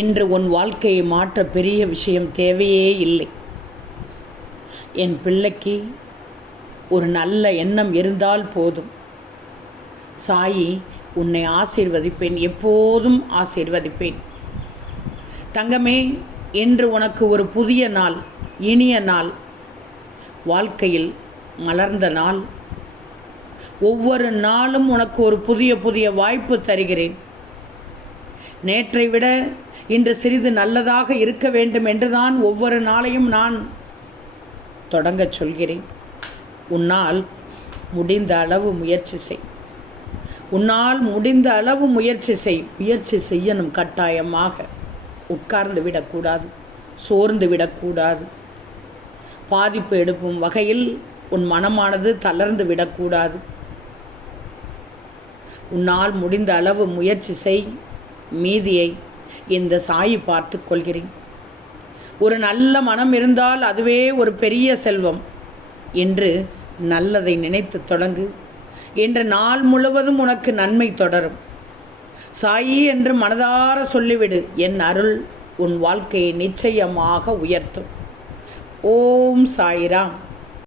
இன்று உன் வாழ்க்கையை மாற்ற பெரிய விஷயம் தேவையே இல்லை. என் பிள்ளைக்கு ஒரு நல்ல எண்ணம் இருந்தால் போதும். சாயி உன்னை ஆசீர்வதிப்பேன், எப்போதும் ஆசீர்வதிப்பேன். தங்கமே, இன்று உனக்கு ஒரு புதிய நாள், இனிய நாள், வாழ்க்கையில் மலர்ந்த நாள். ஒவ்வொரு நாளும் உனக்கு ஒரு புதிய புதிய வாய்ப்பு தருகிறேன். நேற்றை விட இன்று சிறிது நல்லதாக இருக்க வேண்டும் என்றுதான் ஒவ்வொரு நாளையும் நான் தொடங்கச் சொல்கிறேன். உன்னால் முடிந்த அளவு முயற்சி செய். உன்னால் முடிந்த அளவு முயற்சி செய். முயற்சி செய்யணும் கட்டாயமாக. உட்கார்ந்து விடக்கூடாது, சோர்ந்து விடக்கூடாது. பாதிப்பு எடுக்கும் வகையில் உன் மனமானது தளர்ந்து விடக்கூடாது. உன்னால் முடிந்த அளவு முயற்சி செய். மீதியை இந்த சாயி பார்த்து கொள்கிறேன். ஒரு நல்ல மனம் இருந்தால் அதுவே ஒரு பெரிய செல்வம். இன்று நல்லதை நினைத்து தொடங்கு. இன்று நாள் முழுவதும் உனக்கு நன்மை தொடரும். சாயி என்று மனதார சொல்லிவிடு. என் அருள் உன் வாழ்க்கையை நிச்சயமாக உயர்த்தும். ஓம் சாய்ராம்.